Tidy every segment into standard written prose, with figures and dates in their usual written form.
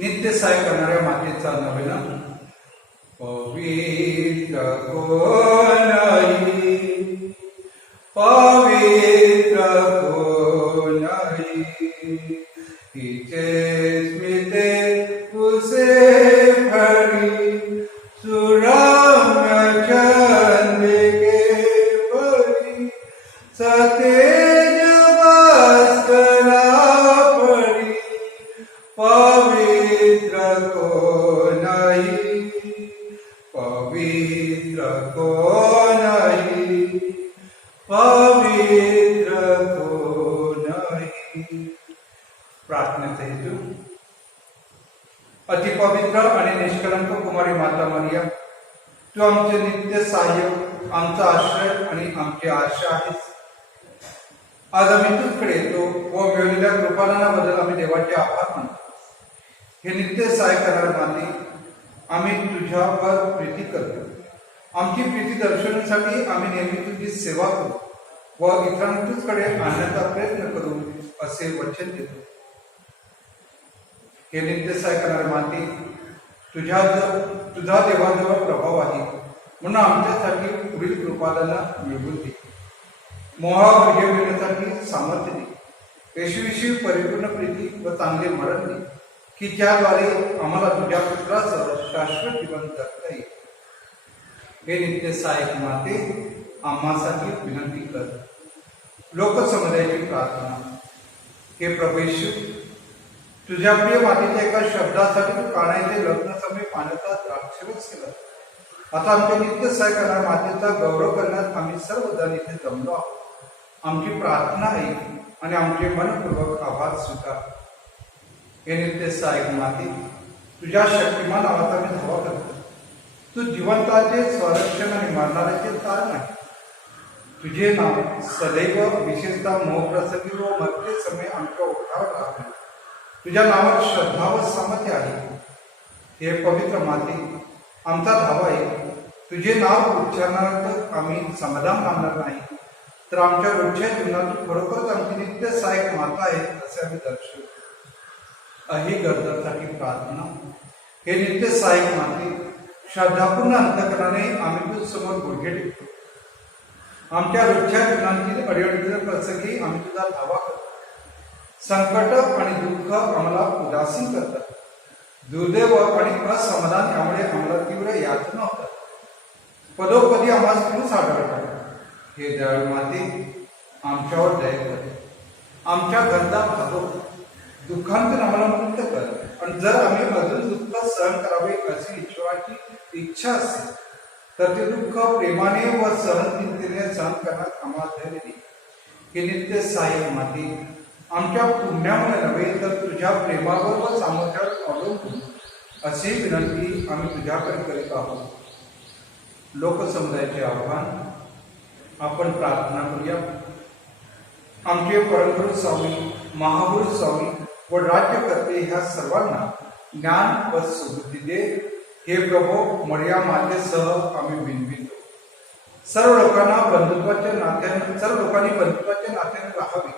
नित्य साय करणाऱ्या मातेचा नवेना पवित्र कोणी पवित्र कोणी हिचे स्मिते उसे भरी सुरम्य चंद्रिके भरी सतेज भास्करा परी पवित्र कोणी पवित्र कोणी पवित्र कोणी. प्रार्थनेचा हेतू. अतिपवित्र आणि निष्कलंक कुमारी माता मरिया, तू आमचे नित्य सहाय्य, आमचा आश्रय आणि आमची आशा आहेस. आज आम्ही तुझकडे येतो व मिळवलेल्या कृपादानाबद्दल आम्ही देवाचे आभार मानतो. हे नित्य सहाय्य करणारे माते, आम्ही तुझ्यावर प्रीती करतो. आमची प्रीती दर्शवण्यासाठी आम्ही नेहमी तुझी सेवा करू व इतरांना तुझकडे आणण्याचा प्रयत्न करू असे वचन देतो. हे नित्य सहाय्य करणारे माते, तुझा देवाजवळ प्रभाव आहे म्हणून आमच्यासाठी पुढील कृपादानं मिळवून दे. मोहावर विजय मिळण्यासाठी सामर्थ्य दे. येशूविषयी परिपूर्ण प्रीती व चांगले मरण दे की ज्याद्वारे आम्हाला तुझ्या पुत्रासह शाश्वत जीवन जगता येईल. हे नित्य सहाय्यक माते, आम्हासाठी विनंती कर. लोकसमुदायाची प्रार्थना. हे प्रभू येशू, तुझ्या प्रिय मातेच्या एका शब्दासाठी तू कानाईचे लग्न समय पाण्याचा द्राक्षरस केला. आता आमच्या नित्य सहाय्य करणाऱ्या मातेचा गौरव करण्यात आम्ही सर्वजण इथे जमलो आहोत. आमची प्रार्थना आहे आणि आमचे मनपूर्वक आभार स्वीकार. हे नित्य सहाय्यक माते, तुझ्या शक्तिमान नावाचा मी धावा करतो. तू जिवंताचे संरक्षण आणि मरणाऱ्याचे तारण आहे. तुझे नाव सदैव विशेषतः मोहप्रसंगी व मरते समय आमच्या ओठावर राहावे. तुझ्या नावात श्रद्धा व सामर्थ्य आहे. हे पवित्र माते, आमचा धावा आहे. तुझे नाव उच्चारणार्थ आम्ही समाधान मानणार नाही, तर आमच्या रोजच्या जीवनात खरोखरच आमची नित्य सहाय्यक माता आहे असे आम्ही दर्शवतो. अही गरजांसाठी प्रार्थना. हे नित्य सहाय्यक माते, श्रद्धापूर्ण अंतकरणाने आम्ही तुझ समोर गुडघे टेकतो. आमच्या रोजच्या जीवनातील अडीअडचणी प्रसंगी आम्ही तुझा धावा करतो. संकट आणि दुःख आम्हाला उदासीन करतात. दुर्दैव आणि असमाधान यामुळे आम्हाला तीव्र यातना होतात. पदोपदी आम्हाला तूच आढळतात. हे दयाळू माते, आमच्यावर दया कर. आमच्या गरजा भागव. दुःखांतून आम्हाला मुक्त कर. आणि जर आम्ही अजून दुःख सहन करावे अशी ईश्वराची इच्छा असेल तर ते दुःख प्रेमाने व सहनशीलतेने सहन करण्यात आम्हाला धैर्य दे. हे नित्य सहाय्यक माते, आमच्या पुण्यामुळे नव्हे तर तुझ्या प्रेमावर व सामर्थ्यावर अवलंबून अशी विनंती आम्ही तुझ्याकडे करीत आहोत. लोकसमुदायाचे आव्हान. आपण प्रार्थना करूया. आमचे परमगुरू स्वामी, महागुरू स्वामी व राज्यकर्ते ह्या सर्वांना ज्ञान व सुबुद्धी दे. हे प्रभू, मरिया मातेसह आम्ही विनवितो. सर्व लोकांनी बंधुत्वाच्या नात्याने राहावे.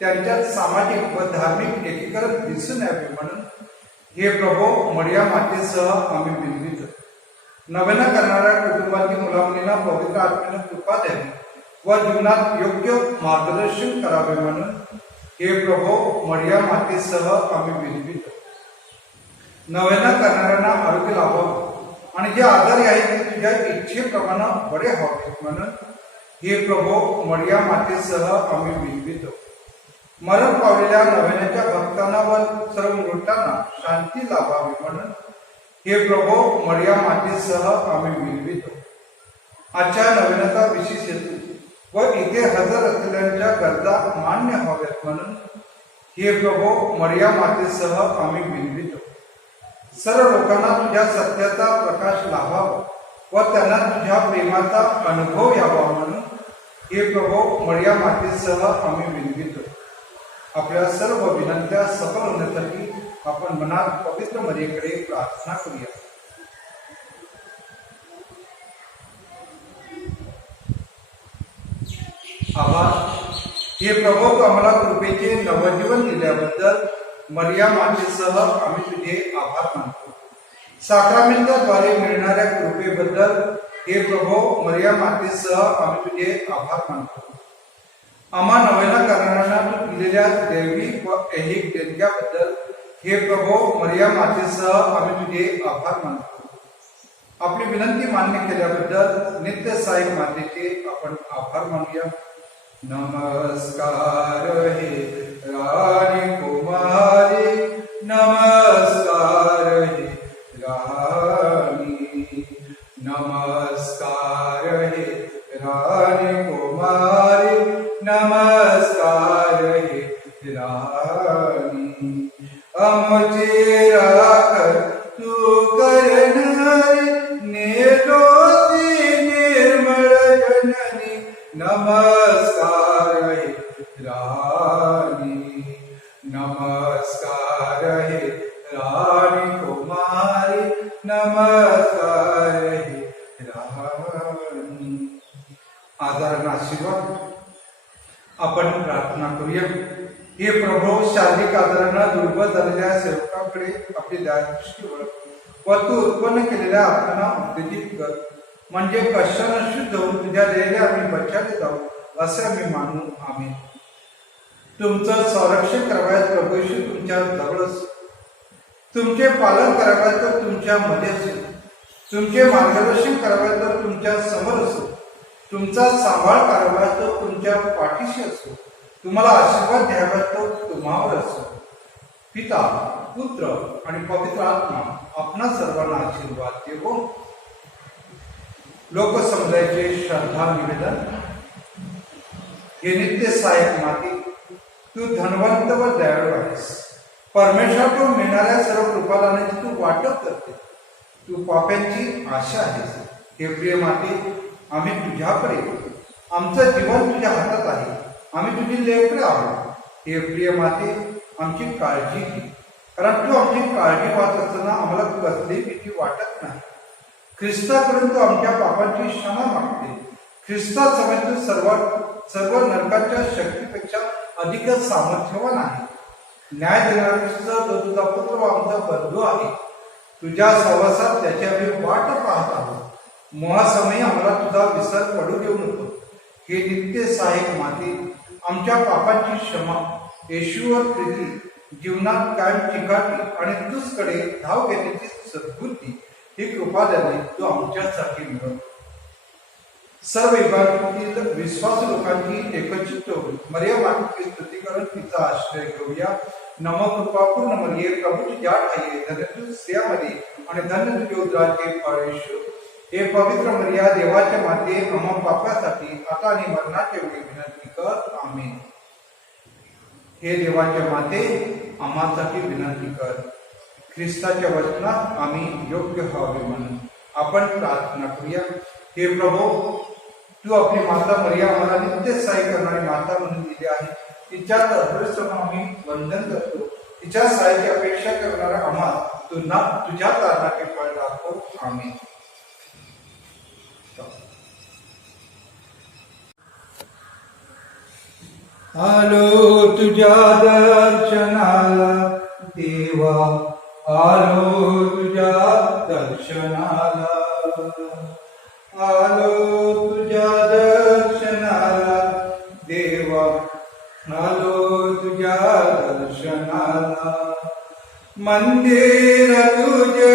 त्यांच्यात सामाजिक व धार्मिक एकीकरण दिसून यावे म्हणून हे प्रभू, मरिया मातेसह आम्ही विनवितो. नव्याने करणाऱ्या कुटुंबातील मुलामुलींना पवित्र आत्म्याने कृपा द्यावी व जीवनात योग्य मार्गदर्शन करावे म्हणून हे प्रभू, मरिया मातेसह आम्ही विनवितो. नव्याने करणाऱ्यांना आरोग्य लाभावं आणि जे आजारी आहेत ते तुझ्या इच्छेप्रमाणे बरे व्हावेत म्हणून हे प्रभू, मरिया मातेसह आम्ही विनवितो. मरण पावलेल्या नव्याच्या भक्तांना व सर्व मृतांना शांती लाभावी म्हणून हे प्रभू, मरिया मातेसह आम्ही विनवितो. आजच्या नव्याचा विशेष हेतू व इथे हजर असलेल्यांच्या गरजा मान्य व्हाव्यात म्हणून हे प्रभू, मरिया मातेसह आम्ही विनवितो. सर्व लोकांना तुझ्या सत्याचा प्रकाश लाभावा व त्यांना तुझ्या प्रेमाचा अनुभव यावा म्हणून हे प्रभू, मरिया मातेसह आम्ही विनवितो. आपल्या सर्व विनंत्या सफल होण्यासाठी आपण मनात पवित्र मरियेकडे प्रार्थना करूया. आभार. हे प्रभू, आम्हाला कृपेचे नवजीवन दिल्याबद्दल मरिया मातेसह आम्ही तुझे आभार मानतो. साक्रामेंटाद्वारे मिळणाऱ्या कृपेबद्दल हे प्रभो मरिया मातेसह आम्ही तुझे आभार मानतो. आम्हा नव्यानं करणाऱ्यांना तू दिलेल्या दैवी व ऐहिक देणग्याबद्दल हे प्रभो मरिया मातेसह आम्ही तुझे आभार मानतो. आपली विनंती मान्य केल्याबद्दल नित्य सहायक मातेचे आपण आभार मानूया. नमस्कार हे राणी कुमारी, नमस्कार हे राणी, नमस्कार हे राणी कुमारी, नमस्कार हे राणी. आमचे राखण तू करणारी, निर्दोषी निर्मळ जननी, नमस्कार हे राणी, नमस्कार हे राणी कुमारी, नमस्कार हे राणी. आजारांना आशीर्वाद. आपण प्रार्थना करूया. हे प्रभो, शारीरिक आजारांना दुर्बल झालेल्या सेवकाकडे आपली दयादृष्टी वळ व तू उत्पन्न केलेल्या आत्म्यांना उत्तेजित कर, म्हणजे कशानं शुद्ध होऊन तुझ्या दयेने आम्ही बचावले जाऊ असे आम्ही मानू. आम्ही तुमचं संरक्षण करावयास प्रभू येशू तुमच्या जवळ असो, तुमचे पालन करावयास तर तुमच्या मध्ये असो, तुमचे मार्गदर्शन करावयास तर तुमच्या समोर असो, तुमचा सांभाळ करावयास तर तुमच्या पाठीशी असो, तुम्हाला आशीर्वाद द्यावा तो तुम्हावर असो. पिता, पुत्र आणि पवित्र आत्मा आपणा सर्वांना आशीर्वाद देवो. लोकसमुदायाचे श्रद्धा निवेदन. हे नित्य सहायक माते, तू धनवंत व दयाळू आहेस. परमेश्वराकडून मिळणाऱ्या सर्व कृपादानाची तू वाटप करते. तू पाप्यांची आशा आहेस. हे प्रिय माते, आम्ही तुझ्याकडे, आमचं जीवन तुझ्या हातात आहे. आम्ही तुझी लेकरे आहोत. हे प्रिय माते, आमची काळजी घे, कारण तू आमची काळजी वाहत असताना आम्हाला कसली भीती वाटत नाही. ख्रिस्ताकडून तू आमच्या पापांची क्षमा मागते. ख्रिस्तासमोर तू सर्व नरकाच्या शक्तीपेक्षा अधिक सामर्थ्यवान आहे. न्याय देणारा तो तुझा पुत्र व आमचा बंधू आहे. तुझ्या सहवासात त्याची आम्ही वाट पाहत आहोत. मोहासमयी आम्हाला तुझा विसर पडू देऊ नको. हे नित्य सहायक माते, आमच्या पापांची क्षमा, येशूवर प्रीती, जीवनात कायम चिकाटी आणि तुझकडे धाव घेण्याची सद्बुद्धी ही कृपा देणे तू आमच्यासाठी मिळव. सर्व युगातील विश्वासू लोकांची एकचित्त होऊन मरिया मातेची स्तुती करून तिचा आश्रय घेऊया. नम कृपापूर्ण मरिये, प्रभू तुझ्या ठाई, धन्य तू स्त्रियांमध्ये आणि धन्य तुझे उदराचे फळ येशू. हे पवित्र मरिया, देवाच्या माते, आम्हा पापासाठी आता आणि मरणाच्या वेळी विनंती कर. आमेन. हे देवाच्या माते, आम्हासाठी विनंती कर. ख्रिस्ताच्या वचनात आम्ही योग्य व्हावे म्हणून आपण प्रार्थना करूया. हे प्रभू, तू आपली माता मरिया आम्हाला नित्य सहाय्य करणारी माता म्हणून दिली आहे. तिच्या अदृश्य आम्ही वंदन करतो. तिच्या सहाय्याची अपेक्षा करणारा आम्हाला तुझ्या तारणाचे फळ दाखव. आम्ही आलो तुझ्या दर्शनाला देवा, आलो तुझ्या दर्शनाला, आलो तुझ्या दर्शनाला देवा, आलो तुझ्या दर्शनाला. मंदिर तुझे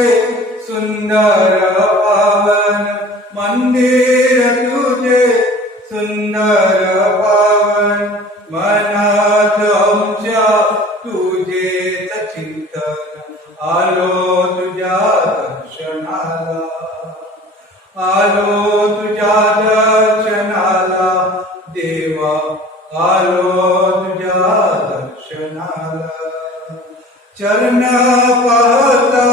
सुंदर पावन, मंदिर तुझे सुंदर पावन, मनात आमच्या तुझेच चिंतन. आलो तुझ्या दर्शनाला, आलो तुझ्या दर्शनाला देवा, आलो तुझ्या दर्शनाला. चरण पाहता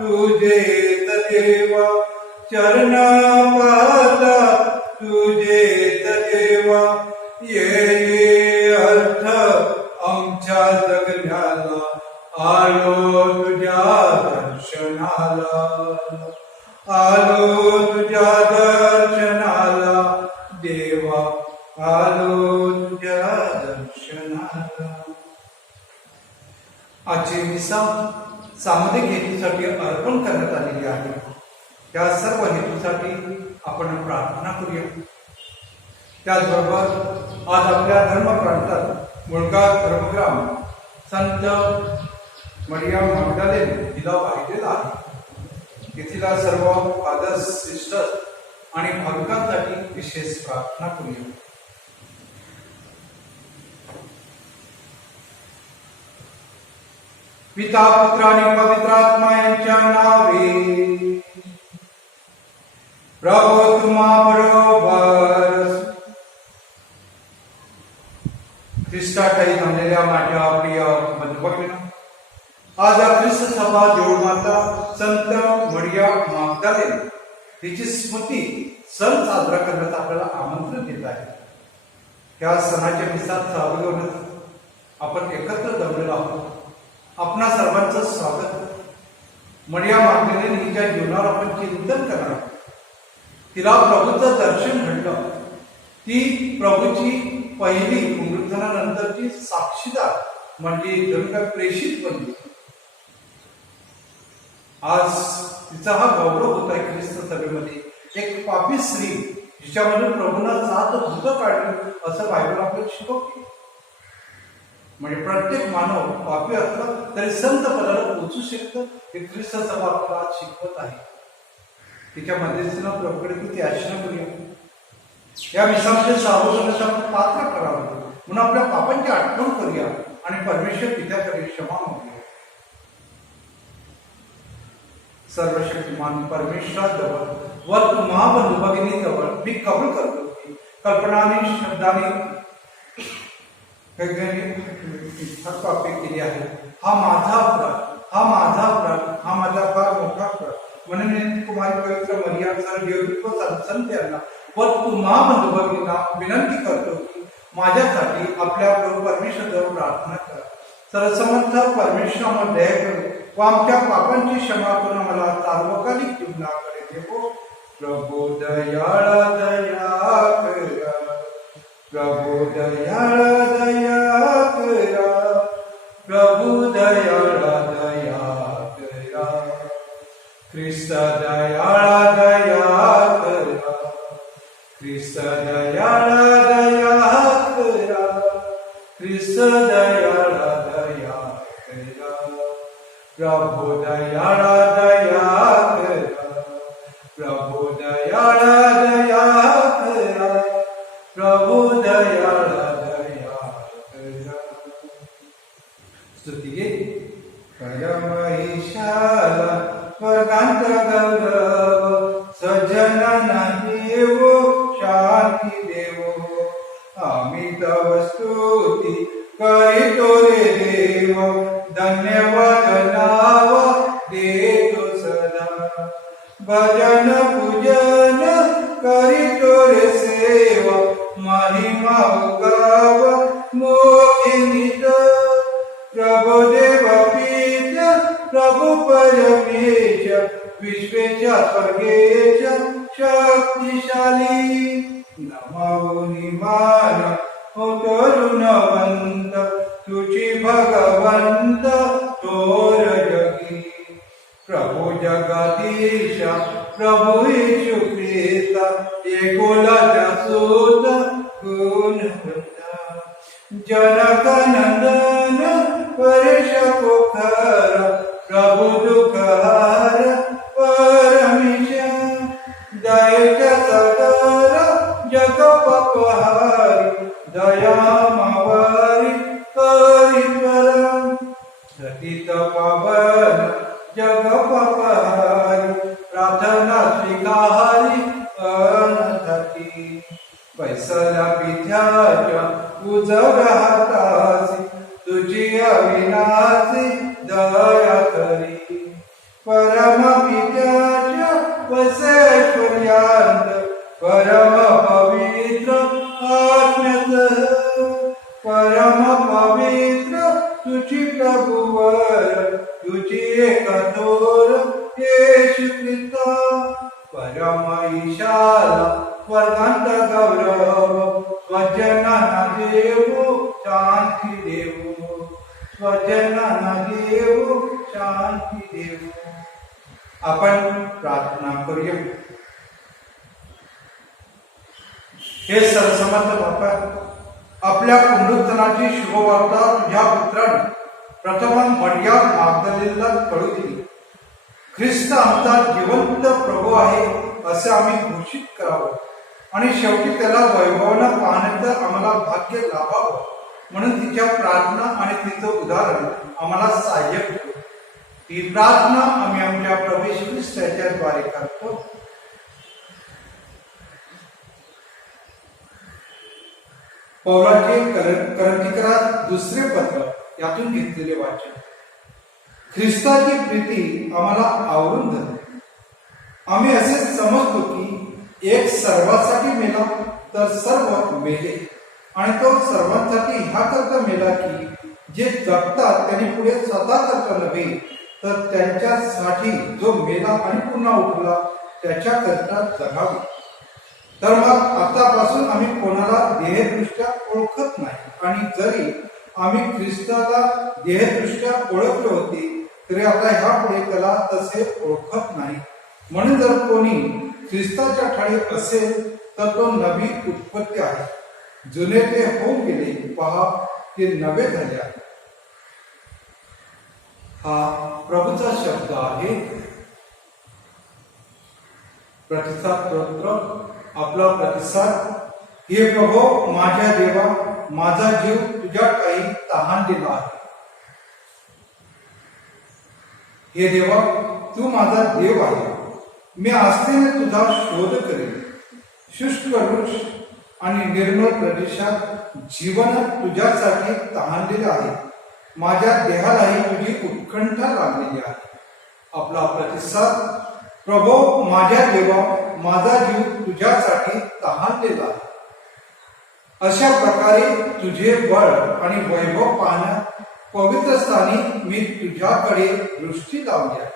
तुझेच देवा, चरण पाहता तुझेच देवा. ये अर्थ आमच्या जगण्याला, आलो तुझ्या दर्शनाला, आलो तुझ्या दर्शनाला देवा, आलो तुझ्या दर्शनाला. आजची मिसाल सामाजिक हेतूसाठी अर्पण करण्यात आलेली आहे. त्या सर्व हेतूसाठी आपण प्रार्थना करूया. त्याचबरोबर आज आपल्या धर्मप्रांतात मुळगा धर्मग्राम संत मरिया मॅग्दलेन हिला वाहिलेला आहे. तेथील सर्व फादर्स, सिस्टर्स आणि भाविकांसाठी विशेष प्रार्थना करूया. पिता, पुत्र आणि पवित्र आत्मा यांच्या नावे. प्रभू तुम्हा बरोबर. ख्रिस्ताठाई जमलेल्या माझ्या प्रिय बंधुभगिनींनो, आज ख्रिस्त सभा देऊळमाता संत मरिया मॅग्दलेन तिची स्मृती सण साजरा करण्याचं आपल्याला आमंत्रण देत आहे. त्या सणाच्या मिसात सहभागी होण्यासाठी आपण एकत्र जमलेलो आहोत. आपणा सर्वांचं स्वागत. मरिया मॅग्दलेन हिच्या जीवनावर आपण चिंतन करणार आहोत. तिला प्रभूचं दर्शन घडलं. ती प्रभूची पहिली पुनरुत्थानानंतरची साक्षीदार म्हणजे जणू प्रेषित बनली. आज तिचा हा गौरव होत आहे ख्रिस्त सभेमध्ये. एक पापी स्त्री जिच्यामधून प्रभूंना 7 भूतं काढली असं बायबल आपल्याला शिकवते. म्हणजे प्रत्येक मानव पापी असला तरी संत पदाला पोहोचू शकतं हे ख्रिस्त सभा आपल्याला आज शिकवत आहे. तिच्या मध्यस्थीनं प्रभूकडे किती याचना करूया. या मिसामध्ये सार्वजनिक आपण पात्र करावं म्हणून आपल्या पापांची आठवण करूया आणि परमेश्वर पित्याकडे क्षमा मागूया. सर्वशक्तिमान परमेश्वराजवळ व तुम्हा बंधुभगिनीजवळ मी कबूल करतो की कल्पनाने, शब्दाने पापे केली आहे. हा माझा अपराध, हा माझा अपराध, हा माझा फार मोठा अपराध. म्हणून मी कुमारी पवित्र मरिया सर देवदूत संत यांना व तुम्हा बंधुभगिनींना विनंती करतो की माझ्यासाठी आपल्या प्रभू परमेश्वराजवळ प्रार्थना करा. सर्वसमर्थ परमेश्वरावर दया करू व आमच्या पापांची क्षमा करून आम्हाला सार्वकालिक जीवनाकडे ठेवो. प्रभू दयाळा दया करा. प्रभू दयाळा दया करा. प्रभू दयाळा दया करा. ख्रिस्त दयाळा दया करा. ख्रिस्त दयाळा दया करा. ख्रिस्त दयाळा दया करा. प्रभू दयाळा दया करा. प्रभू दयाळा दया करा. प्रभू दयाळा दया करा. स्तुती गे. परमईशाला वर्गांत गौरव सज्जनांना देवो शांती देवो. आम्ही तव स्तुती करीतो रे देव. धन्यवाद नाव देतो सदा. भजन पूजन करीतो रे सेवा. महिमा गाव मोहिनीत. प्रभु देव पिता प्रभु परमेश विश्वेच्या स्वर्गेश शक्तिशाली. नमावुनी मान हो तरुणवंत तुझी भगवंत तोर जगी. प्रभु जगदीश प्रभु येशू ख्रिस्त एकोलाचा सूत गुणवंता. जनक नंदन परेश पोखर प्रभु दुःखहार परमेश. दयेच्या सागर जग पापहारी दया मावारी करीश्वर. सतीत पावन जग पापहारी प्रार्थना स्वीकारी अनथाती. पैसला पिठ्याच्या उजव्या हातासी तुझी अविनाशी दया करी. परम पित्याच्या वैश्वर्यांत परम पवित्र आत्म्यात. परम पवित्र तुझी प्रभुवर तुझी एकथोर येशू ख्रिस्ता. परम ईशाला वर्गांत गौरव स्वजनांना देवो शांती देवो. स्वजनांना देव शांती देव. आपण प्रार्थना करूया. हे सरसमर्थ बापा, आपल्या पुनरुत्थानाची शुभवार्ता तुझ्या पुत्राने प्रथम मर्याद मागदलेला कळू दिली. ख्रिस्त आमचा जिवंत प्रभू आहे असे आम्ही घोषित करावं आणि शेवटी त्याला वैभवानं पाहण्याचं आम्हाला भाग्य लाभावं म्हणून तिच्या प्रार्थना आणि तिचं उदाहरण आम्हाला सहाय्य करू. ही प्रार्थना आम्ही आमच्या प्रभू येशू ख्रिस्ताच्या द्वारे करतो. पौलाचे करंथीकरास दुसरे पत्र यातून घेतलेले वाचन. ख्रिस्ताची प्रीती आम्हाला आवरून जाते. आम्ही असे समजतो की एक सर्वांसाठी मेला तर सर्व मेले आणि तो सर्वांसाठी ह्या करता मेला की जे जगतात त्यांनी पुढे स्वतः करता नव्हे तर त्यांच्यासाठी जो मेला आणि पुन्हा उठला त्याच्या करता जगावे. तर मग आतापासून आम्ही कोणाला देहदृष्ट्या ओळखत नाही आणि जरी आम्ही ख्रिस्ताला देहदृष्ट्या ओळखले होते तरी आता ह्या पुढे त्याला तसे ओळखत नाही. म्हणून जर कोणी ख्रिस्ताच्या ठाई असेल तर तो नवी उत्पत्ती आहे. जुने ते होऊन गेले, पहा ते नवे झाले आहे. हा प्रभूचा शब्द आहे. प्रतिसाद स्तोत्र. आपला प्रतिसाद. हे प्रभो माझ्या देवा, माझा जीव तुझ्या ठाई तहानलेला आहे. हे देवा, तू माझा देव आहे. मी आस्थेने तुझा शोध करेन. शुष्क वृक्ष आणि निर्मळ प्रदेशात जीवन तुझ्यासाठी तहानलेले आहे. माझ्या देहालाही तुझी उत्कंठा लागलेली आहे. आपला प्रतिसाद. प्रभो माझ्या देवा, माझा जीव तुझ्यासाठी तहानलेला आहे. अशा प्रकारे तुझे बळ आणि वैभव पाहण्या पवित्र स्थानी मी तुझ्याकडे दृष्टी लावली आहे.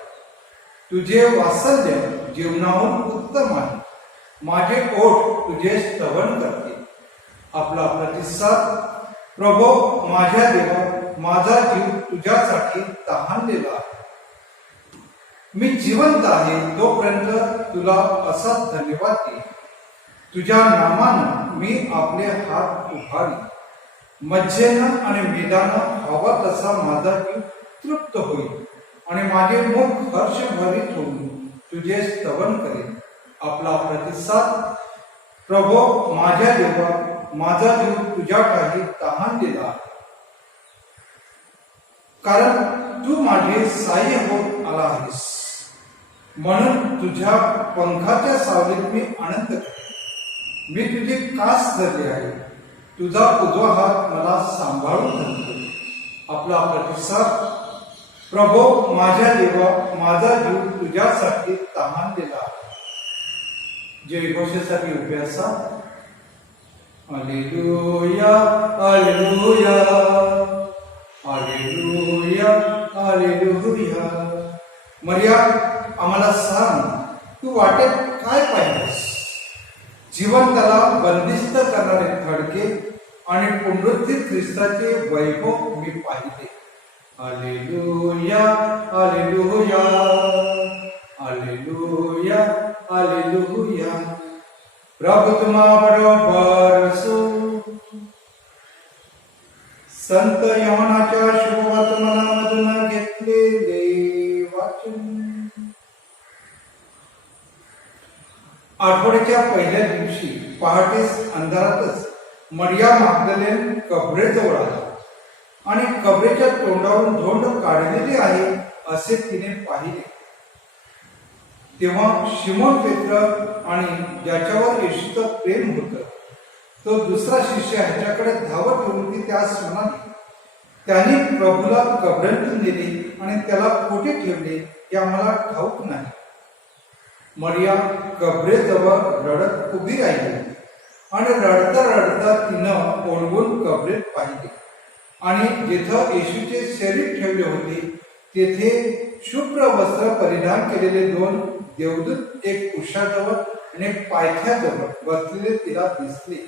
तुझे वात्सल्य जीवनाहून उत्तम आहे. माझे ओठ तुझे स्तवन करते. आपला प्रतिसाद. प्रभो माझ्या देवा, माझा जीव तुझ्यासाठी तहानलेला आहे. मी जिवंत आहे तोपर्यंत तुला असा धन्यवाद दे. तुझ्या नामानं मी आपले हात उभारी. मज्जेनं आणि मेदानं हवा तसा माझा जीव तृप्त होईल आणि माझे मुख हर्षभरीत होऊन तुझे स्तवन करेन. आपला प्रतिसाद. प्रभो माझ्या देवा, माझा जीव तुझ्या काही तहानलेला आहे. कारण तू माझे सहाय्य होत आला आहेस. म्हणून तुझ्या पंखाच्या सावलीत मी आनंद करेन. मी तुझी कास धरली आहे. तुझा उजवा हात मला सांभाळून धरतो. आपला प्रतिसाद. प्रभो माझ्या देवा, माझा जीव तुझ्यासाठी तहानलेला आहे. जयघोषासाठी उभे असा. Hallelujah, hallelujah, hallelujah, hallelujah. मर्या, आम्हाला सांग, तू वाटेत काय पाहिजेस? जिवंताला बंदिस्त करणारे थडके आणि पुनरुत्थित ख्रिस्ताचे वैभव मी पाहिले. Hallelujah, hallelujah, hallelujah, hallelujah. प्रभु तुम्हा बरोबर असो. संत योहानाच्या शुभवर्तमानामधून घेतलेले वाचन. आठवड्याच्या पहिल्या दिवशी पहाटेस अंधारातच मरिया मागदलेन कबरेजवळ आला आणि कबरेच्या तोंडावरून धोंड काढलेले आहे असे तिने पाहिले. तेव्हा शिमोन पेत्र आणि ज्याच्यावर येशूचं प्रेम होतं तो दुसरा शिष्य ह्याच्याकडे धावत येऊन ती त्यास म्हणाली. त्यांनी प्रभूला कबरेतून नेले आणि त्याला कोठे ठेवले हे आम्हाला ठाऊक नाही. मरिया कबरेजवळ रडत उभी राहिली आणि रडता रडता तिनं ओळवून कबरेत पाहिले आणि जिथं येशूचे शरीर ठेवले होते तेथे शुभ्र वस्त्र परिधान केलेले दोन देवदूत एक उशाजवळ आणि एक पायथ्याजवळ बसलेले तिला दिसले.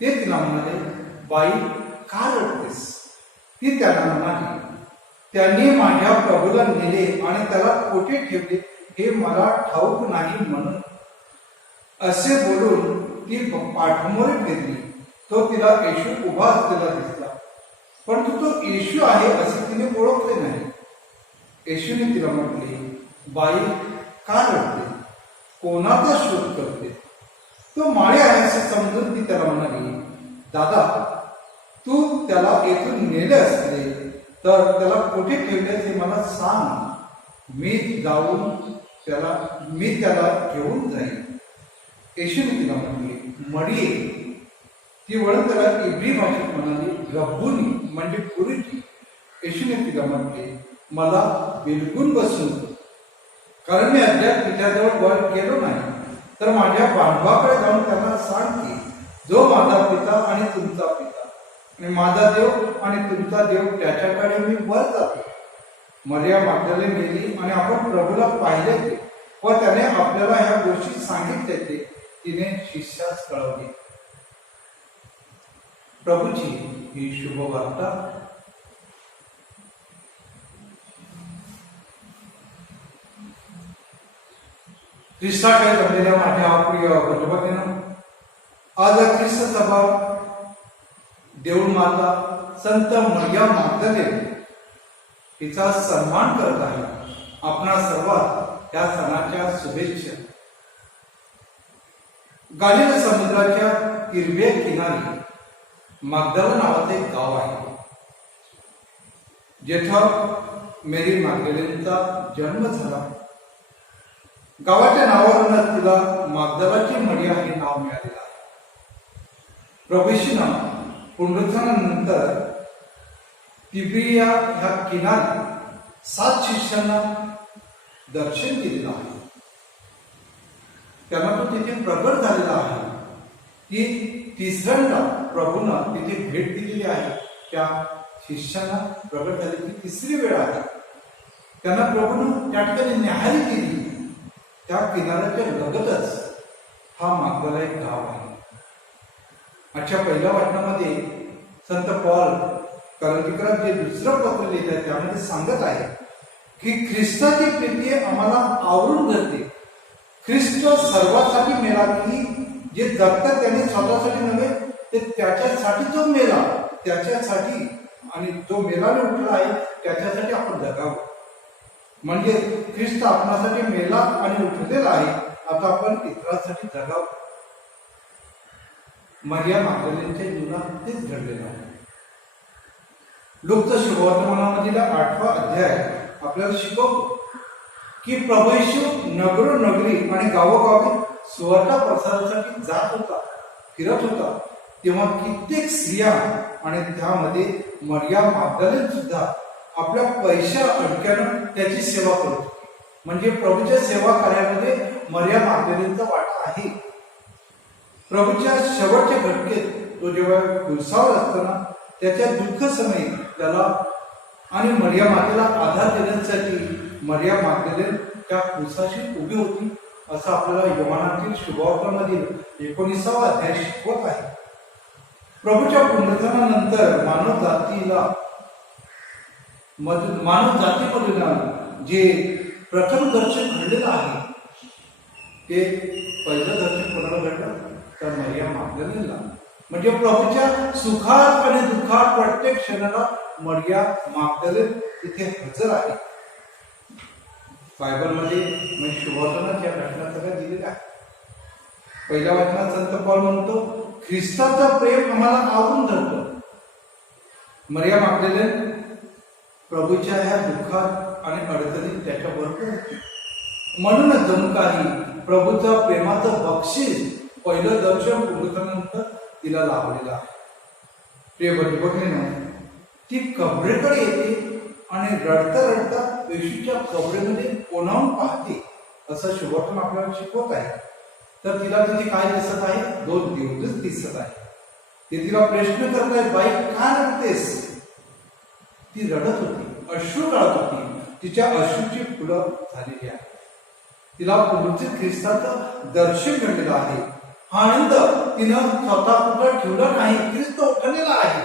ते तिला म्हणाले, बाई का रडतेस? ती त्यांना म्हणाली, त्यांनी माझ्या प्रभूला नेले आणि त्याला कोठे ठेवले हे मला ठाऊक नाही म्हणून असे बोलून ती पाठमोरे फिरली. तो तिला येशू उभा असलेला दिसला, परंतु तो येशू आहे असे तिने ओळखले नाही. येशूने तिला म्हटले, बाई, का रडते? कोणाचा शोध करते? तो माळे आहे असे समजून ती त्याला म्हणाली, दादा, तू त्याला येथून नेले असले तर त्याला कुठे ठेवले ते मला सांग. मी त्याला घेऊन जाईन. येशूने तिला म्हटले, मरिये. ती वळून त्याला इब्री भाषेत म्हणाली, रब्बुनी, म्हणजे गुरुजी. येशूने तिला म्हटले, मला बिलकुल बसून, कारण मी अद्याप तिच्याजवळ वर गेलो नाही. तर माझ्या बांधवाकडे जाऊन त्यांना सांग की जो माझा पिता आणि तुमचा पिता आणि माझा देव आणि तुमचा देव त्याच्याकडे मी वर जातो. मरिया मागदलेने गेली आणि आपण प्रभूला पाहिले व त्याने आपल्याला ह्या गोष्टी सांगितले ते तिने शिष्यास कळवले. प्रभूची ही शुभ वार्ता. ख्रिस्ताकडे जमलेल्या माझ्या प्रिय बंधुभगिनींनो, आज ख्रिस्त सभा देऊळ माता संत मरिया मागदलेन तिचा सन्मान करत आहे. आपणा सर्वात त्या सणाच्या शुभेच्छा. गालिल समुद्राच्या हिरव्या किनारी मागदला नावाचे एक गाव आहे, जेथं मेरी मागदलेनचा जन्म झाला. गावाच्या नावावरून तिला मागदलाची मरिया हे नाव मिळालेलं आहे. प्रभू येशूने पुनरुत्थानानंतर तिबिरिया ह्या किनारी 7 शिष्यांना दर्शन दिलेलं आहे. त्यांना तो तिथे प्रगट झालेला आहे की तिसऱ्यांदा प्रभूंना तिथे भेट दिलेली आहे. त्या शिष्यांना प्रगट झाली की तिसरी वेळ आहे. त्यांना प्रभूनं त्या ठिकाणी न्याहारी केली. त्या किनाऱ्याच्या लगतच हा मागदला एक गाव आहे. आजच्या पहिल्या वाचनामध्ये संत पॉल करंदीकरात जे दुसरं पत्र लिहितात त्यामध्ये सांगत आहे की ख्रिस्ताची प्रीती आम्हाला आवरून धरते. ख्रिस्त सर्वांसाठी मेला की जे जगतात त्यांनी स्वतःसाठी नव्हे, ते त्याच्यासाठी जो मेला त्याच्यासाठी, आणि जो मेलाने उठला आहे त्याच्यासाठी आपण जगावं. म्हणजे ख्रिस्त आपणासाठी मेला आणि उठलेला आहे, आता आपण इतरांसाठी जगावं. मरिया मागदलेनच्या जीवनात तेच घडलेलं आहे. लूकाच्या शुभवर्तमानामधील 8वा अध्याय आपल्याला शिकवतो की प्रभू येशू नगरोनगरी आणि गावोगावी सुवार्ता प्रसारासाठी जात होता, फिरत होता. तेव्हा कित्येक स्त्रिया आणि त्यामध्ये मरिया मागदलेन सुद्धा आपल्या पैशा अडक्यानं त्याची सेवा करत होती. म्हणजे प्रभूच्या सेवा कार्यामध्ये मरिया मागदलेनचा वाटा आहे. प्रभूच्या शेवटच्या घटकेत तो जेव्हा गुरसावर असताना त्याच्या दुःख समयी त्याला आणि मरिया मातेला आधार देण्यासाठी मरिया मागदलेन त्या क्रुसाशी उभी होती, असं आपल्याला योहानातील शुभवार्तामधील 19वा अध्याय शिकवत आहे. प्रभूच्या पुनरुत्थानानंतर मानव जातीमधून जे प्रथम दर्शन घडलेलं आहे ते पहिलं दर्शन कोणाला घडलं तर मरिया मागदलेनला. म्हणजे प्रभूच्या सुखात आणि दुःखात प्रत्येक क्षणाला मरिया मागदलेन तिथे हजर आहे. बायबलमध्ये म्हणजे शुभवर्तमानात या घटना सगळ्या दिलेल्या आहे. पहिल्या वाचनात संत पौल म्हणतो, ख्रिस्ताचं प्रेम आम्हाला आवरून धरतो. मरिया मागदलेन प्रभूच्या ह्या दुःखात आणि अडचणीत त्याच्या बरोबर होती. म्हणूनच जणू काही प्रभूचं प्रेमाचं बक्षीस पहिलं दर्शन पुनरुत्थानानंतर तिला लाभलेलं आहे. प्रिय बंधुभगिनींनो, ती कबरेकडे येते आणि रडता रडता येशूच्या कबरेमध्ये कोणाहून पाहते असं शुभवर्तमान आपल्याला शिकवत आहे. तर तिला तिथे काय दिसत आहे? 2 देवदूत दिसत आहे. ते तिला प्रश्न करत आहेत, बाई का रडतेस? ती रडत होती, अश्रू काढत होती. तिच्या अश्रूची फुलं झालेली आहे. तिला पुनरुत्थित ख्रिस्ताचं दर्शन घडलेलं आहे. हा आनंद तिनं स्वतः कुठं ठेवला नाही. ख्रिस्त उठलेला आहे.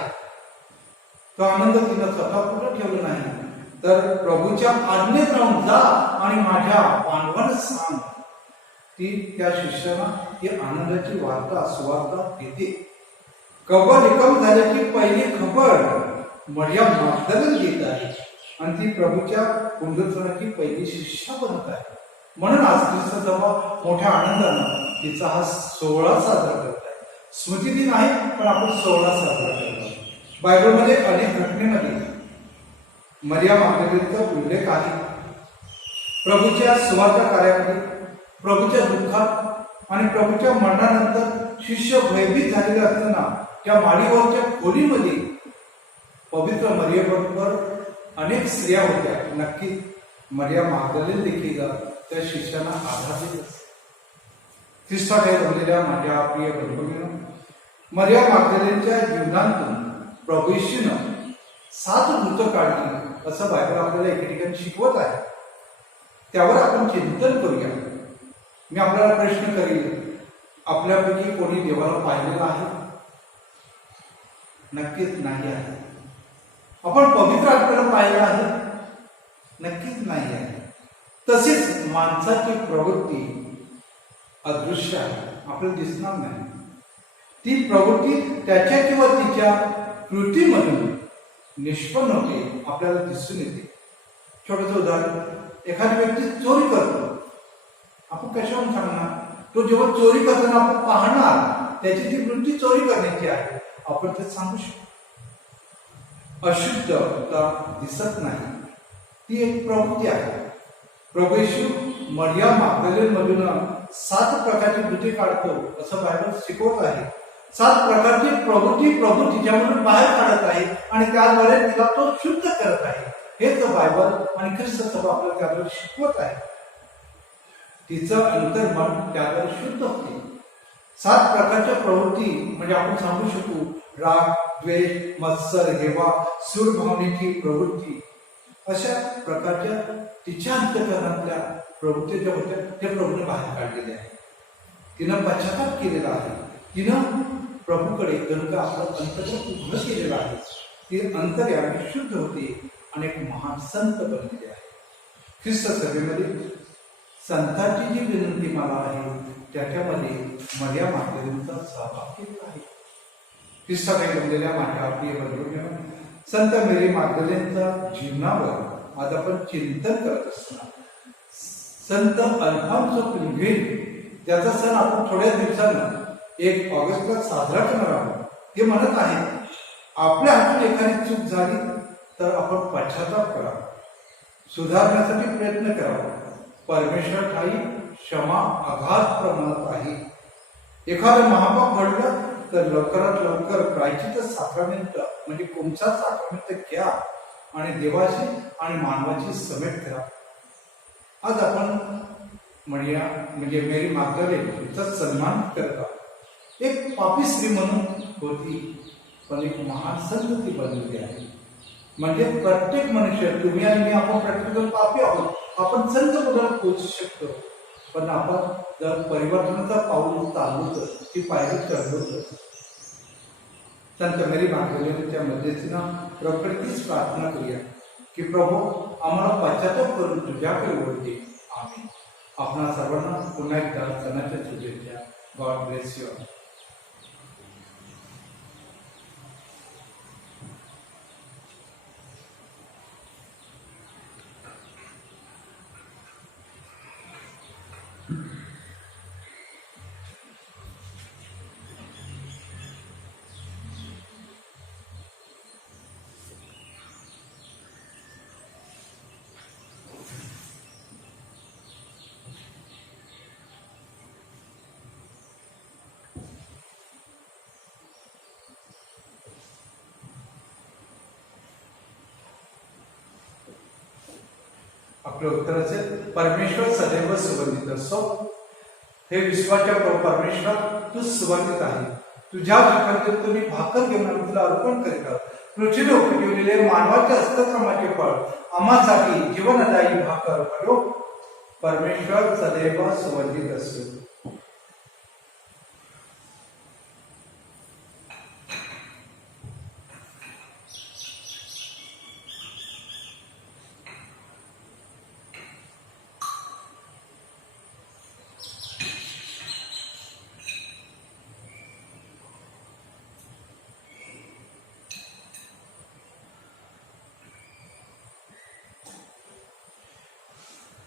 तो आनंद तिनं स्वतः कुठं ठेवला नाही. तर प्रभूच्या आज्ञेत राहून जा आणि माझ्या बांधवाला सांग. ती त्या शिष्याला ही आनंदाची वार्ता सुवार्ता देते. कबर रिकाम झाल्याची पहिली खबर मरियम मगदलीन देत आहे आणि ती प्रभूच्या पुनरुत्थानाची पहिली शिष्या बनत आहे. म्हणून आज ख्रिस्त सभा मोठ्या आनंदानं तिचा हा सोहळा साजरा करत आहे. स्मृतिदिन आहे, पण आपण सोहळा साजरा करतो. बायबलमध्ये अनेक घटनेमध्ये मरियम मगदलीनचा उल्लेख आहे. प्रभूच्या सुवार्ता कार्यामध्ये, प्रभूच्या दुःखात आणि प्रभूच्या मरणानंतर शिष्य भयभीत झालेले असताना त्या माडीवरच्या खोलीमध्ये पवित्र मरियमबरोबर अनेक स्त्रिया होत्या. नक्की मरियम मगदलीन देखील त्या शिष्यांना आधार देत असते. ख्रिस्ताकडे जमलेल्या माझ्या प्रिय बंधूंनो, मरियम मगदलीनच्या जीवनातून प्रभू येशूनं 7 भूत काढली असं बायबल आपल्याला एके ठिकाणी शिकवत आहे. त्यावर आपण चिंतन करूया. मी आपल्याला प्रश्न करीन, आपल्यापैकी कोणी देवाला पाहिलेलं आहे? नक्कीच नाही आहे. आपण पवित्र आत्म्याला पाहिलं आहे? नक्कीच नाही आहे. तसेच माणसाची प्रवृत्ती अदृश्य आहे, आपल्याला दिसणार नाही. ती प्रवृत्ती त्याच्या किंवा तिच्या कृतीमधून निष्पन्न होते, आपल्याला दिसून येते. छोटंसं उदाहरण, एखादी व्यक्ती चोरी करतो, आपण कशावरून सांगणार? तो जेव्हा चोरी करताना आपण पाहणार, त्याची ती वृत्ती चोरी करण्याची आहे, आपण ते सांगू शकतो. अशुद्धता दिसत नाही, ती एक प्रवृत्ती आहे. प्रभू येशू मरियम मगदलीन मधून 7 प्रकारची भूते काढतो असं बायबल शिकवत आहे. 7 प्रकारची प्रवृत्ती प्रभू तिच्यामधून बाहेर काढत आहे आणि त्याद्वारे तिला तो शुद्ध करत आहे. हेच बायबल आणि ख्रिस्त सभा आपल्याला त्याद्वारे शिकवत आहे. तिचं अंतर्मन त्याद्वारे शुद्ध होते. 7 प्रकारच्या प्रवृत्ती म्हणजे आपण सांगू शकू, राग, द्वेष, मत्सर, हेवा, सूर भावनेची प्रवृत्ती, अशा प्रकारच्या तिच्या अंतःकरणातल्या प्रवृत्ती ज्या होत्या त्या प्रभूने बाहेर काढलेल्या आहेत. तिनं पश्चाताप केलेला आहे. तिनं प्रभूकडे जणू आपलं अंतर्गत उघड केलेलं आहे. ती अंतर्यामी शुद्ध होते आणि एक महान संत बनलेले आहे. ख्रिस्त सभेमध्ये संतांची जी विनंती मला आहे त्याच्यामध्ये मरियम मगदलीनचा सहभाग केलेला आहे. ख्रिस्ताकडे बनलेल्या माझ्या प्रिय बंधूंनो, संत मेरी मगदलीनच्या जीवनावर आज आपण चिंतन करत असताना संत अल्फान्सो पिलग्रिम, त्याचा सण आपण थोड्या दिवसांना 1 ऑगस्टला साजरा करणार आहोत. ते म्हणत आहे, आपल्या हातून एखादी चूक झाली तर आपण पश्चाताप करावा, सुधारण्यासाठी प्रयत्न करावा. परमेश्वर ठाई क्षमा अगाध प्रमाणात आहे. एखादं महापाप घडलं तर लवकरात लवकर प्रायश्चित्त साक्रामेंट म्हणजे कुंचा साक्रामेंट घ्या आणि देवाची आणि मानवाची समेट करा. आज आपण म्हणूया म्हणजे मेरी मगदलीनचा सन्मान करत आहोत. एक पापी स्त्री म्हणून होती, पण एक महान संत ती बनलेली आहे. म्हणजे प्रत्येक मनुष्य, तुम्ही आणि मी, आपण प्रत्येकजण पापी आहोत. आपण संत पदाला पोहोचू शकतो, पण आपण जर परिवर्तनाचा पाऊल चालवतो, ती पायरी चढवतो. संत मेरी मगदलीनच्या मध्यस्थीनं प्रकृतीच प्रार्थना करूया की प्रभू आम्हाला पश्चाताप करून तुझ्याकडे वळते. आम्ही आपणा सर्वांना पुन्हा एकदा सणाच्या शुभेच्छा. God bless you. आपलं उत्तर असेल, परमेश्वर सदैव सुगंधित असो. हे विश्वाच्या परमेश्वर, तू सुगंधित आहे. तुझ्या भाकरचे तुम्ही भाकर घेऊन तुला अर्पण करीत आहोत. पृथ्वीने उपजीवलेले मानवाच्या हस्तक्रमाचे फळ आम्हासाठी जीवनदायी भाकर पडो. परमेश्वर सदैव सुगंधित असो.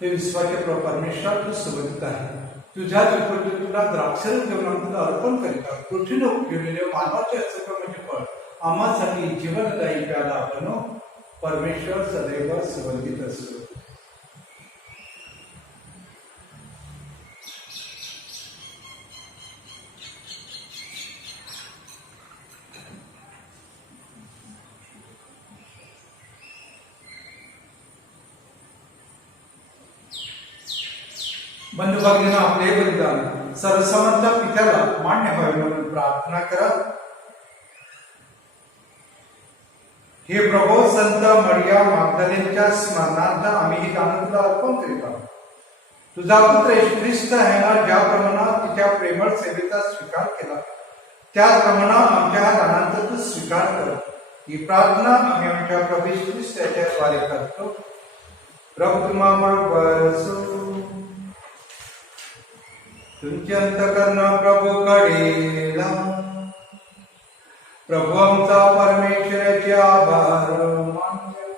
हे विश्वाचे परमेश्वर तू समजत आहे. तुझ्या कृपेतून तुला द्राक्षर घेऊन तुला अर्पण करीत आहोत. पृथ्वीने उपयोगलेले मानवाचे कर्माचे फळ आम्हासाठी जीवनदायी प्याला बनव. परमेश्वर सदैव सुवंदित असो. बंधू भगिनींनो, आपले बलिदान सर्वसमर्थ पित्याला मान्य व्हावे म्हणून प्रार्थना करा. हे प्रभो, संत मरिया मगदलेनच्या स्मरणार्थ आम्ही ही दान तुला अर्पण करीत आहोत. तुझा पुत्र येशू ख्रिस्त ह्यानं ज्या प्रमाणात तिच्या प्रेमळ सेवेचा स्वीकार केला त्याचप्रमाणे आमच्या दानांचा तू स्वीकार कर. ही प्रार्थना आम्ही आमच्या प्रभू येशू ख्रिस्त याच्याद्वारे करतो. प्रभू तुम्हाबरोबर असो. तुमचे अंतःकरण प्रभूकडे लावा. प्रभू आमचा परमेश्वराचे आभार मानूया.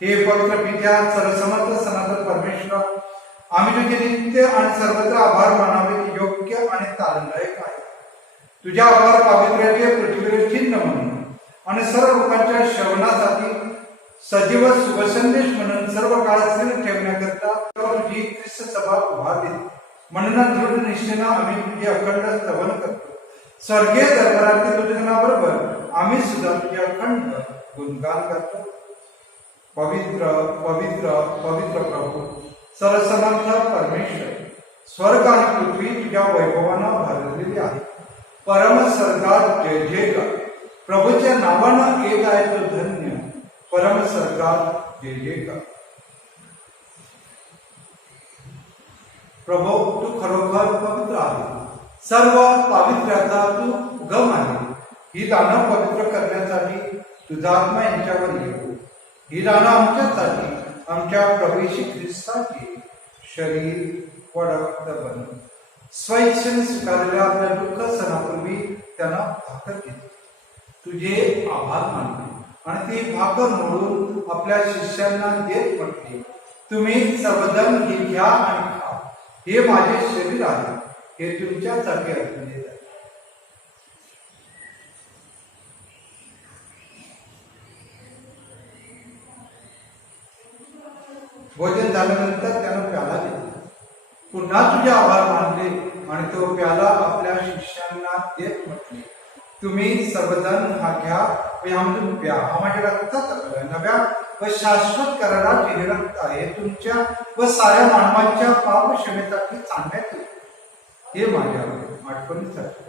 हे पवित्र पित्या, सर्वसमर्थ सनातन परमेश्वर, आम्ही तुझे नित्य आणि सर्वत्र आभार मानावे की योग्य आणि तारणदायक आहे. तुझ्या आभार पवित्राचे पृथ्वीवर चिन्ह म्हणून आणि सर्व लोकांच्या श्रवणासाठी सजीव शुभसंदेश म्हणून सर्व काळ स्थिर ठेवण्याकरता तुझी ख्रिस्त सभा उभारली. म्हणून दृढ निश्चयाने आम्ही तुझे अखंड स्तवन करतो. स्वर्गीय दरबारातील तुझ्याबरोबर आम्ही सुद्धा तुझे अखंड गुणगान करतो. पवित्र पवित्र पवित्र प्रभू, सर्वसमर्थ परमेश्वर, स्वर्ग आणि पृथ्वी तुझ्या वैभवानं भरलेली आहे. परम स्वर्गात जय जयकार. प्रभूच्या नावानं येत आहे तो धन्य. परम स्वर्गात जय जयकार. प्रभू, तू खरोखर पवित्र आहे. सर्व पावित्र्याचा तू उगम आहे. ही दानं पवित्र करण्यासाठी तुझा आत्मा यांच्यावर येतो. ही दानं आमच्यासाठी, आमच्या प्रभू येशू ख्रिस्ताचे शरीर व रक्त बनवून स्वइच्छेने स्वीकारलेल्या आपल्या दुःख सणापूर्वी त्यांना भाकर दिली. तुझे आभार मानले आणि ती भाकर मोडून आपल्या शिष्यांना देत म्हटले, तुम्ही सर्वजण हे घ्या आणि खा. हे माझे शरीर आहे. हे तुमच्यासाठी अर्पण आहे. भोजन झाल्यानंतर त्यानं प्याला दिला. पुन्हा तुझे आभार मानले आणि तो प्याला आपल्या शिष्यांना देत म्हटले, तुम्ही सर्वजण हा घ्या व यामधून प्या. हा माझ्या रक्ताचा नव्या व शाश्वत करारात हे रक्त आहे. तुमच्या व साऱ्या मानवाच्या पाप क्षमेसाठी सांगण्यात येईल. हे माझ्या आठवणीसाठी.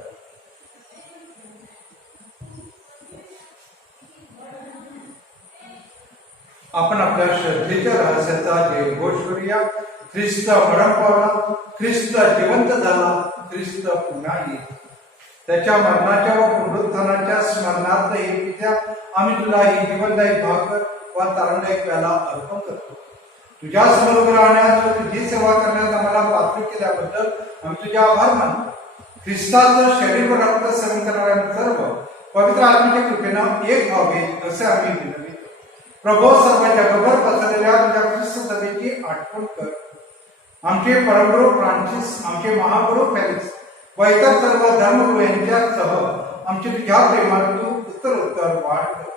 आपण आपल्या श्रद्धेच्या रहस्याचा जयघोष करूया. ख्रिस्त मरण पावला, ख्रिस्त जिवंत झाला, ख्रिस्त पुन्हा येईल. त्याच्या मरणाच्या व पुनरुत्थानाच्या स्मरणार्थ हे पित्या, आम्ही तुला ही जीवनदायी भाकर व तारणदायी प्याला अर्पण करतो. तुझ्या समोर राहण्यास व तुझी सेवा करण्यास आम्हाला पात्र केल्याबद्दल आम्ही तुझे आभार मानतो. ख्रिस्ताचं शरीर व रक्त सेवन करणाऱ्या सर्व पवित्र आत्म्याच्या कृपेनं एक व्हावे असे आम्ही विनवितो. प्रभू, सर्व जगभर पसरलेल्या तुझ्या ख्रिस्त सभेची आठवण कर. आमचे परमगुरू फ्रान्सिस, आमचे महागुरू फेलिक्स व इतर सर्व धर्मगुरू यांच्यासह आमची तुझ्या प्रेमात तू उत्तरोत्तर वाढ कर.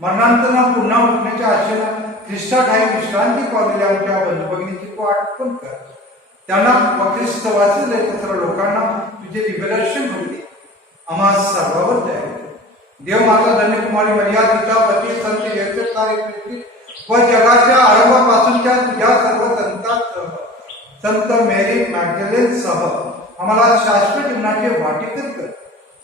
मरणानंतर पुन्हा उठण्याच्या आशेनं ख्रिस्ताठायी विश्रांती पावलेल्या आमच्या बंधू भगिनीची तू आठवण कर. त्यांना व ख्रिस्त वाचलेल्या सर्व लोकांना तुझे दिव्यदर्शन घडते. आम्हा सर्वावर दया कर. देव माता धन्यकुमारी मरिया, तिचा पती संत योसेफ कार्य व जगाच्या आरंभापासूनच्या तुझ्या सर्व संतांसह संत मेरी मॅग्दलेनसह आम्हाला शाश्वत जीवनाचे वाटेकर कर.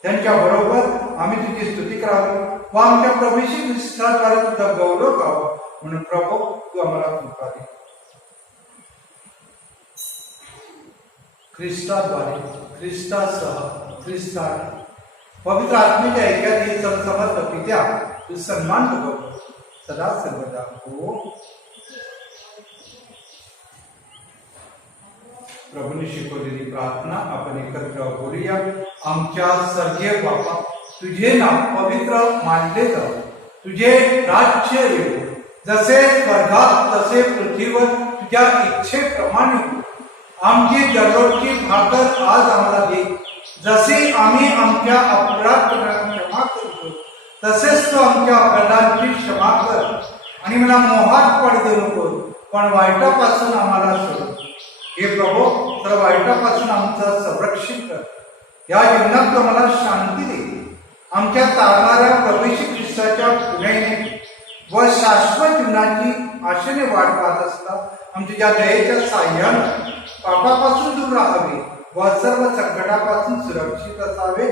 त्यांच्या बरोबर आम्ही तुझी स्तुती करावी व आमच्या प्रभू येशू ख्रिस्ताद्वारे तुझा गौरव करावा म्हणून प्रभू तू आम्हाला कृपा दे. ख्रिस्ताद्वारे, ख्रिस्तासह, ख्रिस्तात पवित्र आत्मेच्या ऐक्यात ही समर्थ पित्या तू सन्मान बघतो सदा सर्वदा. हो. प्रभूने शिकवलेली प्रार्थना आपण एकत्र बोलूया. आमच्या स्वर्गीय बापा, तुझे नाव पवित्र मानले जाऊ. तुझे राज्य येऊ. जसे स्वर्गात तसे पृथ्वीवर तुझ्या इच्छेप्रमाणे हो. आमची दररोजची भाकर आज आम्हाला दे. जसे आम्ही आमच्या अपराध क्षमा करतो तसेच तू आमच्या अपराधांची क्षमा कर. आणि मला मोहात पडू देऊ नको, पण वाईटापासून आम्हाला सोड. हे प्रभू, तर वाईटापासून आमचं संरक्षण कर. या जीवनात तू आम्हाला शांती दे. आमच्या तारणाऱ्या प्रभू येशू ख्रिस्ताच्या पुण्याने व शाश्वत जीवनाची आशेने वाट पाहत असता आमच्या दयेच्या साह्यानं पापापासून दूर राहावे व सर्व संकटापासून सुरक्षित असावे.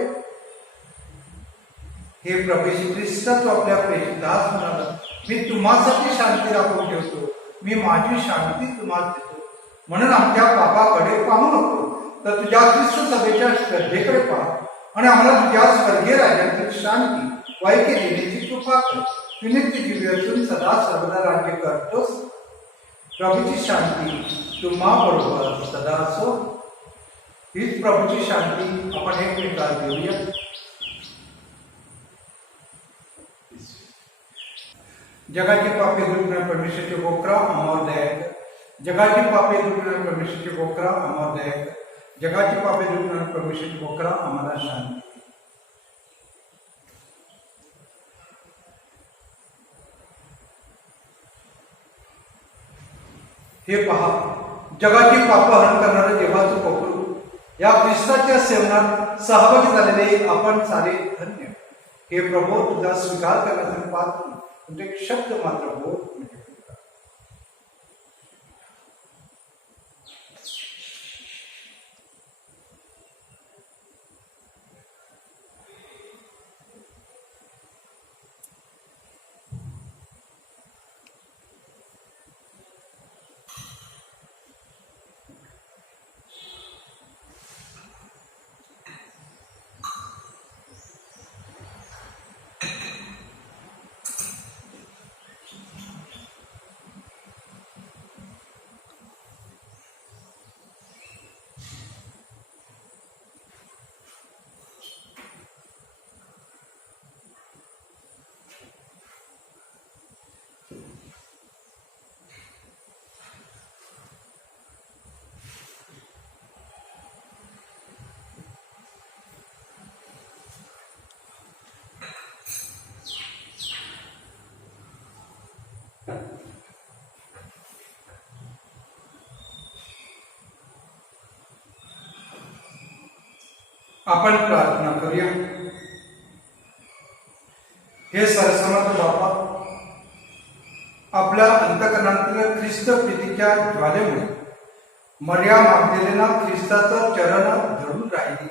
हे प्रभू येशू ख्रिस्त, तू आपल्या प्रेषित दास म्हणाला, मी तुम्हासाठी शांती राखून ठेवतो, मी माझी शांती तुम्हाला देतो. म्हणून आमच्या पापाकडे पाहू नको, तर तुझ्या ख्रिस्त सभेच्या श्रद्धेकडे पहा आणि आम्हाला तुझ्या स्वर्गीय राज्यातील शांती वाईके देण्याची कृपा कर. तू नित्य जीवी असून सदा सर्वदा राज्य करतोस. प्रभूची शांती तुम्हा बरोबर सदा असो. हीच प्रभूची शांती आपण एकमेकाला देऊया. जगाची पापे दुखणार परमेश्वरचे बोकरा आम्हावर दया कर. जगाची पापे दुखणार परमेश्वरचे बोकरा आम्हावर दया कर. जगाची पापे दुखणार परमेश्वरचे बोकरा आम्हाला शांती. हे पहा, जगाची पाप हरण करणारं देवाचं कोकरू, या ख्रिस्ताच्या सेवनात सहभागी झालेले आपण सारे धन्य. हे प्रभू, तुझा स्वीकार करण्यासाठी पाहतो, तुझे शब्द मात्र बोल. आपण प्रार्थना करूया. हे सरसमर्थ बापा, आपल्या अंतकरणातील ख्रिस्त प्रीतीच्या ज्वालेमुळे मर्या मागलेल्या ख्रिस्ताचं चरण धरून राहिली.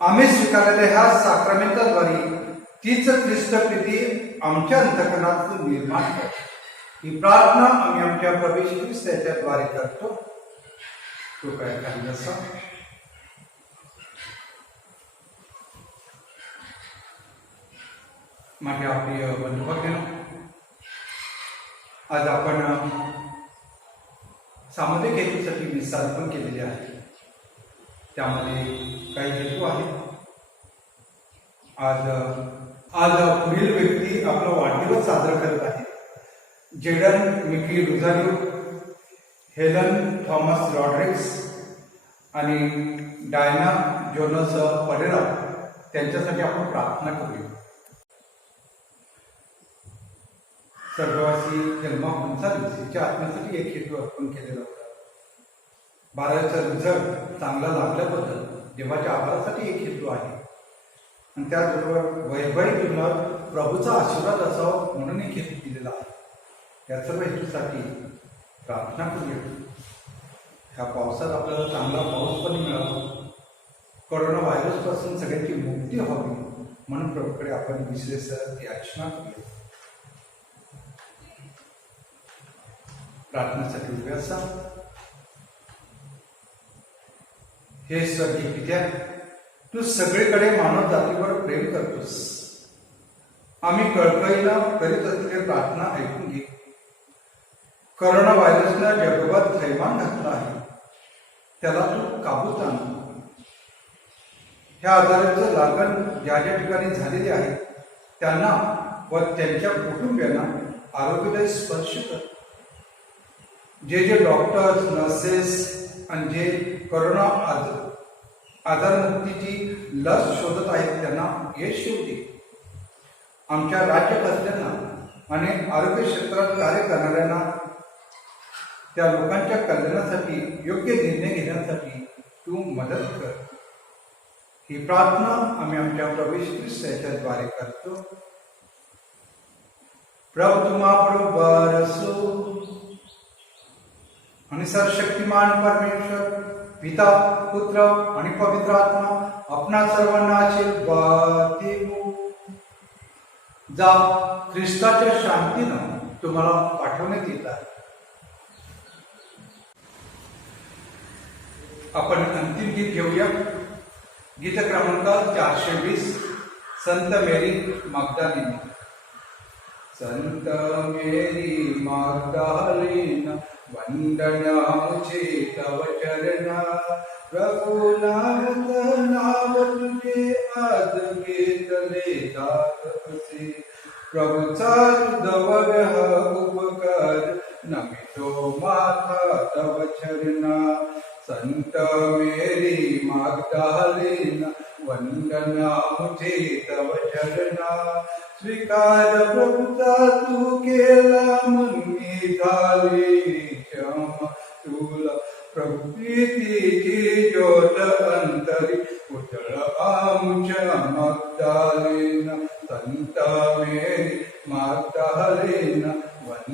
आम्ही स्वीकारलेल्या ह्या साक्रमेंटाद्वारे तीच ख्रिस्त प्रीती आमच्या अंतकरणातून निर्माण कर. ही प्रार्थना आम्ही आमच्या प्रभू येशू ख्रिस्ताच्या द्वारे करतो. तो काय काही असा. माझ्या प्रिय बंधू भगिनींनो, आज आपण सामुदायिक हेतूसाठी मिसाल पण केलेली आहे. त्यामध्ये काही हेतू आहेत. आज पुढील व्यक्ती आपला वाढदिवस साजरा करत आहे. Jayden Mickey Rozario, Helen Thomas Rodricks आणि डायना जोनस परेरा, त्यांच्यासाठी आपण प्रार्थना करूया. स्वर्गवासी हेल्मा गोन्साल्विस यांच्या आत्म्यासाठी एक हेतू अर्पण केलेला होता. 12चा रिझल्ट चांगला लागल्याबद्दल देवाच्या आभारासाठी एक हेतू आहे. आणि त्याचबरोबर वैवाहिक जीवनात प्रभूचा आशीर्वाद असावा म्हणून एक हेतू दिलेला आहे. या सर्व हेतूसाठी प्रार्थना करूया. ह्या पावसात आपल्याला चांगला पाऊस पण मिळावा, कोरोना व्हायरसपासून सगळ्यांची मुक्ती व्हावी म्हणून प्रभूकडे आपण विशेष याचना करूया. प्रार्थनेसाठी उभे असा. हे स्वर्गीय पित्या, तू सगळीकडे मानव जातीवर प्रेम करतोस. आम्ही कळकळीला करीत असलेली प्रार्थना ऐकून घे. कोरोना व्हायरसनं जगभर थैमान घातलं आहे, त्याला तू काबूत आण. ह्या आजाराचं लागण ज्या ज्या ठिकाणी झालेले आहे त्यांना व त्यांच्या कुटुंबियांना आरोग्यदायी स्पर्श कर. जे जे डॉक्टर्स नर्सेस आणि जे करोना आजारमुक्तीची लस शोधत आहेत त्यांना यश येऊ दे. आमच्या राज्यकर्त्यांना आणि आरोग्य क्षेत्रात कार्य करणाऱ्यांना त्या लोकांच्या कल्याणासाठी योग्य निर्णय घेण्यासाठी तू मदत कर. ही प्रार्थना आम्ही आमच्या प्रभू येशू ख्रिस्त याच्याद्वारे करतो. प्रभु तुम्हाबरोबर असो. आणि सर्वशक्तिमान परमेश्वर पिता पुत्र आणि पवित्र आत्मा आपणा सर्वांना आशीर्वाद देवो. जा, ख्रिस्ताच्या शांतीनं तुम्हाला पाठवण्यात येत आहे. आपण अंतिम गीत घेऊया. गीत क्रमांक 420, संत मेरी मगदलीना. संत मेरी मगदलीना वंदना मुझे तव चरणा. रघुनाथ नाव तुझे आद घेतले दात असे. प्रभूचा दवग्रह उपकार नमितो माथा तव चरणा. संत मेरी मगदलीना वंदना मुझे तव चरणा. स्वीकार प्रभुचा तू केला मन